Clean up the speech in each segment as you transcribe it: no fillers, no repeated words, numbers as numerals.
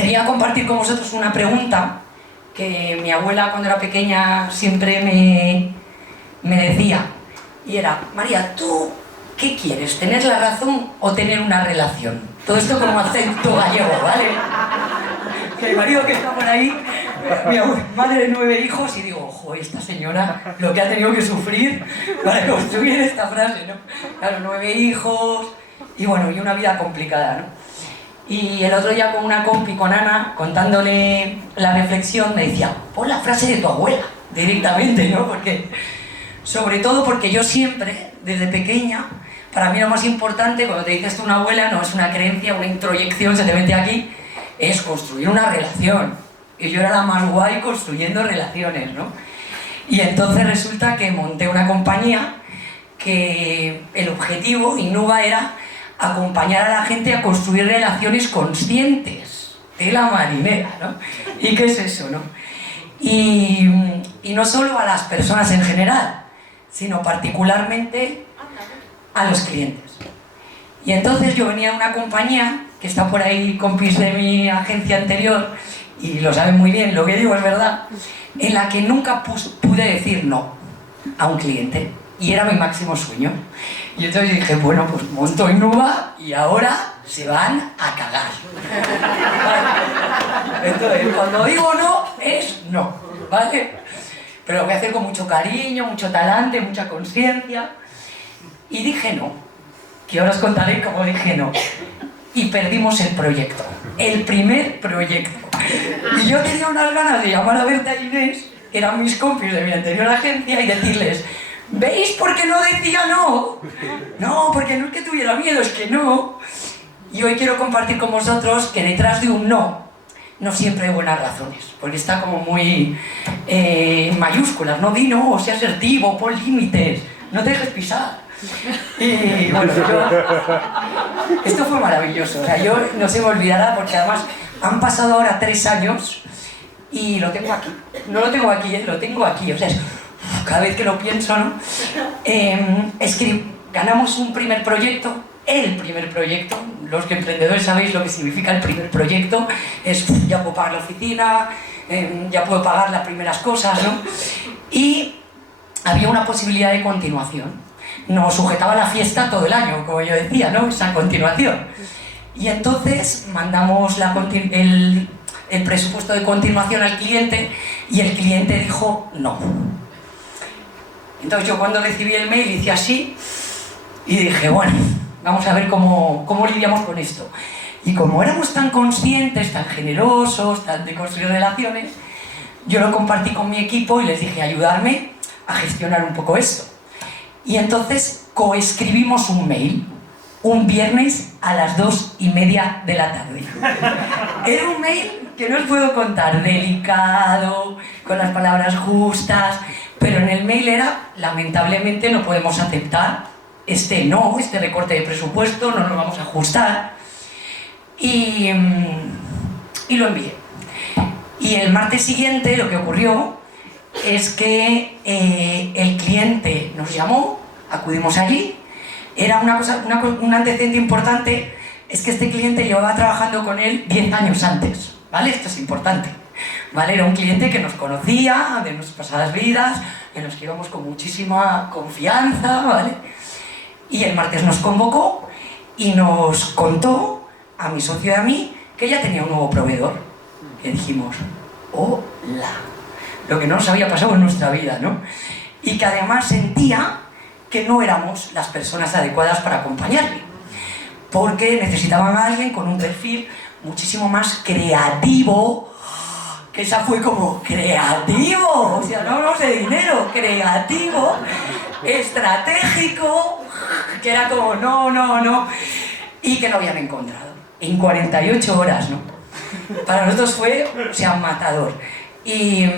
Quería compartir con vosotros una pregunta que mi abuela cuando era pequeña siempre me decía, y era: María, ¿tú qué quieres? ¿Tener la razón o tener una relación? Todo esto como acento gallego, ¿vale? Que el marido que está por ahí, mi madre de 9 hijos, y digo, ojo, esta señora lo que ha tenido que sufrir para construir esta frase, ¿no? Claro, 9 hijos, y bueno, y una vida complicada, ¿no? Y el otro día con una compi, con Ana, contándole la reflexión, me decía, pon la frase de tu abuela, directamente, ¿no? Porque, sobre todo porque yo siempre, desde pequeña, para mí lo más importante, cuando te dices tú una abuela, no es una creencia, una introyección, se te mete aquí, es construir una relación. Y yo era la más guay construyendo relaciones, ¿no? Y entonces resulta que monté una compañía que el objetivo, Innuba, era acompañar a la gente a construir relaciones conscientes de la marinera, ¿no? ¿Y qué es eso, no? Y no solo a las personas en general, sino particularmente a los clientes. Y entonces yo venía de una compañía, que está por ahí, compis de mi agencia anterior, y lo saben muy bien, lo que digo es verdad, en la que nunca pude decir no a un cliente, y era mi máximo sueño. Y entonces dije, bueno, pues monto Innuba y ahora se van a cagar. Entonces, cuando digo no, es no, ¿vale? Pero lo voy a hacer con mucho cariño, mucho talante, mucha conciencia. Y dije no, que ahora os contaré cómo dije no. Y perdimos el proyecto, el primer proyecto. Y yo tenía unas ganas de llamar a Berta y Inés, que eran mis compis de mi anterior agencia, y decirles, ¿veis por qué no decía no? No, porque no es que tuviera miedo, es que no. Y hoy quiero compartir con vosotros que detrás de un no, no siempre hay buenas razones, porque está como muy mayúsculas, no di no, sé asertivo, pon límites, no te dejes pisar. Y bueno, esto fue maravilloso, o sea, yo no se me olvidará porque además han pasado ahora 3 años y lo tengo aquí, no lo tengo aquí, lo tengo aquí, o sea, cada vez que lo pienso, ¿no? Ganamos un primer proyecto, el primer proyecto, los que emprendedores sabéis lo que significa el primer proyecto, es ya puedo pagar la oficina, ya puedo pagar las primeras cosas, ¿no? Y había una posibilidad de continuación. Nos sujetaba la fiesta todo el año, como yo decía, ¿no? Esa continuación. Y entonces mandamos el presupuesto de continuación al cliente y el cliente dijo no. Entonces yo cuando recibí el mail hice así y dije, bueno, vamos a ver cómo lidiamos con esto. Y como éramos tan conscientes, tan generosos, tan de construir relaciones, yo lo compartí con mi equipo y les dije, ayudarme a gestionar un poco esto. Y entonces coescribimos un mail, un viernes a las 2:30 de la tarde. Era un mail que no os puedo contar, delicado, con las palabras justas, pero en el mail era, lamentablemente no podemos aceptar este recorte de presupuesto, no nos vamos a ajustar. Y lo envié. Y el martes siguiente lo que ocurrió es que el cliente nos llamó, acudimos allí. Era un antecedente importante, es que este cliente llevaba trabajando con él 10 años antes, ¿vale? Esto es importante, ¿vale? Era un cliente que nos conocía de nuestras pasadas vidas, en los que íbamos con muchísima confianza, ¿vale? Y el martes nos convocó y nos contó, a mi socio y a mí, que ya tenía un nuevo proveedor. Y dijimos, ¡hola! Lo que no nos había pasado en nuestra vida, ¿no? Y que además sentía que no éramos las personas adecuadas para acompañarle, porque necesitaban a alguien con un perfil muchísimo más creativo, que esa fue como creativo, o sea, no hablamos de dinero, creativo, estratégico, que era como no, y que lo habían encontrado en 48 horas, ¿no? Para nosotros fue, o sea, matador. Y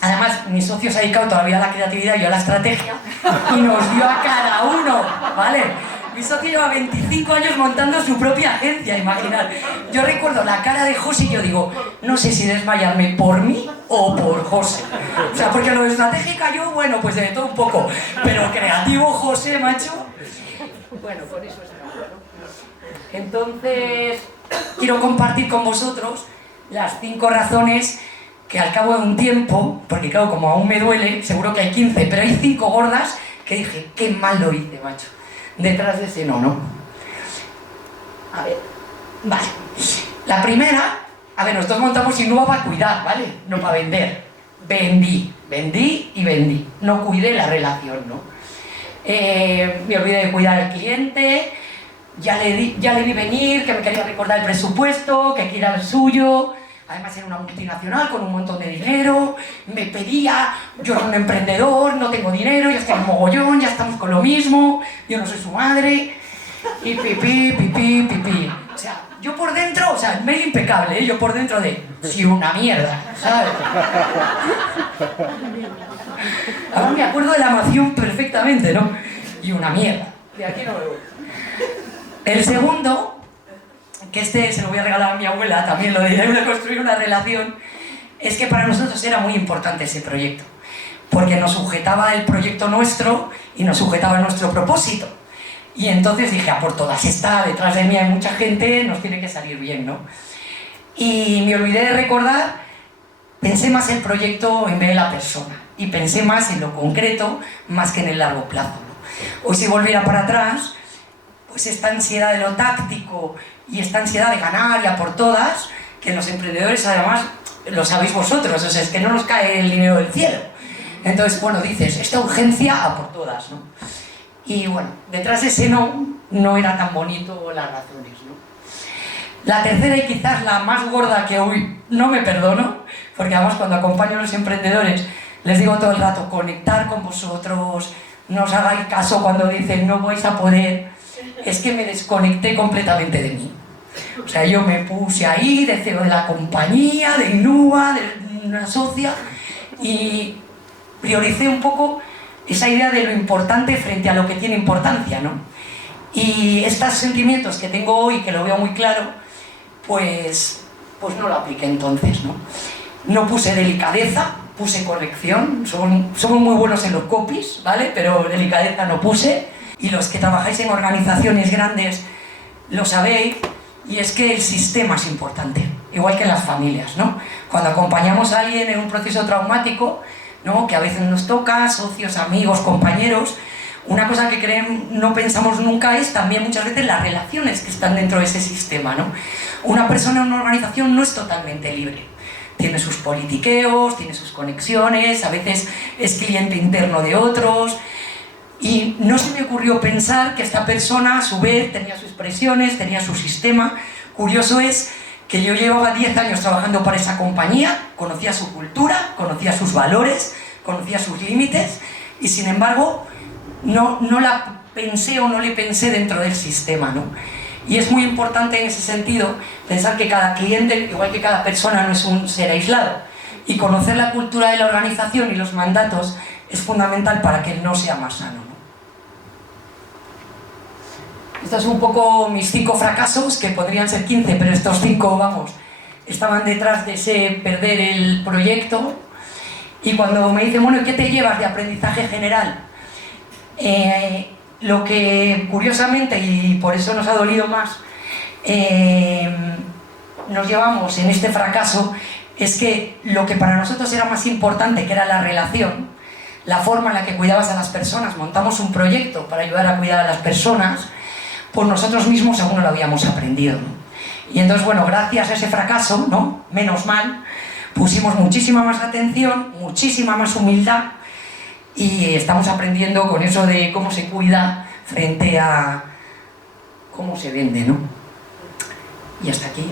además, mi socio se ha dedicado todavía a la creatividad y yo a la estrategia y nos dio a cada uno, ¿vale? Mi socio lleva 25 años montando su propia agencia, imaginad. Yo recuerdo la cara de José y yo digo, no sé si desmayarme por mí o por José. O sea, porque lo de estratégica yo, bueno, pues de todo un poco, pero creativo José, macho. Bueno, por eso es ¿no? Entonces, quiero compartir con vosotros las 5 razones que al cabo de un tiempo, porque claro, como aún me duele, seguro que hay 15, pero hay 5 gordas que dije, qué mal lo hice, macho. Detrás de ese no. A ver, vale. La primera, a ver, nosotros montamos Innova para cuidar, ¿vale? No para vender. Vendí. No cuidé la relación, ¿no? Me olvidé de cuidar al cliente, ya le vi venir, que me quería recordar el presupuesto, que era el suyo. Además era una multinacional con un montón de dinero, me pedía, yo era un emprendedor, no tengo dinero, ya estoy en mogollón, ya estamos con lo mismo, yo no soy su madre, y pipí. O sea, yo por dentro, o sea, medio impecable, ¿eh? Yo por dentro de, sí, una mierda, ¿sabes? Ahora me acuerdo de la emoción perfectamente, ¿no? Y una mierda. De aquí no lo veo. El segundo, que este se lo voy a regalar a mi abuela, también lo diré, de construir una relación, es que para nosotros era muy importante ese proyecto, porque nos sujetaba el proyecto nuestro y nos sujetaba nuestro propósito. Y entonces dije, a por todas, está detrás de mí hay mucha gente, nos tiene que salir bien, ¿no? Y me olvidé de recordar, pensé más en el proyecto en vez de la persona, y pensé más en lo concreto, más que en el largo plazo, ¿no? Hoy si volviera para atrás, pues esta ansiedad de lo táctico y esta ansiedad de ganar y a por todas, que los emprendedores además lo sabéis vosotros, o sea, es que no nos cae el dinero del cielo. Entonces, bueno, dices, esta urgencia a por todas, ¿no? Y bueno, detrás de ese no era tan bonito las razones, ¿no? La tercera y quizás la más gorda que hoy no me perdono, porque además cuando acompaño a los emprendedores les digo todo el rato, conectar con vosotros, no os hagáis caso cuando dicen no vais a poder, es que me desconecté completamente de mí. O sea, yo me puse ahí de CEO de la compañía, de Innova, de una socia, y prioricé un poco esa idea de lo importante frente a lo que tiene importancia, ¿no? Y estos sentimientos que tengo hoy, que lo veo muy claro, pues no lo apliqué entonces, ¿no? No puse delicadeza, puse corrección. Somos muy buenos en los copies, ¿vale? Pero delicadeza no puse. Y los que trabajáis en organizaciones grandes lo sabéis, y es que el sistema es importante, igual que en las familias, ¿no? Cuando acompañamos a alguien en un proceso traumático, ¿no? Que a veces nos toca, socios, amigos, compañeros, una cosa que no pensamos nunca es también muchas veces las relaciones que están dentro de ese sistema, ¿no? Una persona en una organización no es totalmente libre. Tiene sus politiqueos, tiene sus conexiones, a veces es cliente interno de otros. Y no se me ocurrió pensar que esta persona, a su vez, tenía sus presiones, tenía su sistema. Curioso es que yo llevaba 10 años trabajando para esa compañía, conocía su cultura, conocía sus valores, conocía sus límites, y sin embargo no la pensé o no le pensé dentro del sistema, ¿no? Y es muy importante en ese sentido pensar que cada cliente, igual que cada persona, no es un ser aislado, y conocer la cultura de la organización y los mandatos es fundamental para que no sea más sano, ¿no? Estos son un poco mis 5 fracasos, que podrían ser 15, pero estos 5, vamos, estaban detrás de ese perder el proyecto. Y cuando me dicen, bueno, ¿qué te llevas de aprendizaje general? Lo que, curiosamente, y por eso nos ha dolido más, nos llevamos en este fracaso, es que lo que para nosotros era más importante, que era la relación, la forma en la que cuidabas a las personas, montamos un proyecto para ayudar a cuidar a las personas, pues nosotros mismos aún no lo habíamos aprendido, ¿no? Y entonces, bueno, gracias a ese fracaso, ¿no? Menos mal, pusimos muchísima más atención, muchísima más humildad, y estamos aprendiendo con eso de cómo se cuida frente a cómo se vende, ¿no? Y hasta aquí.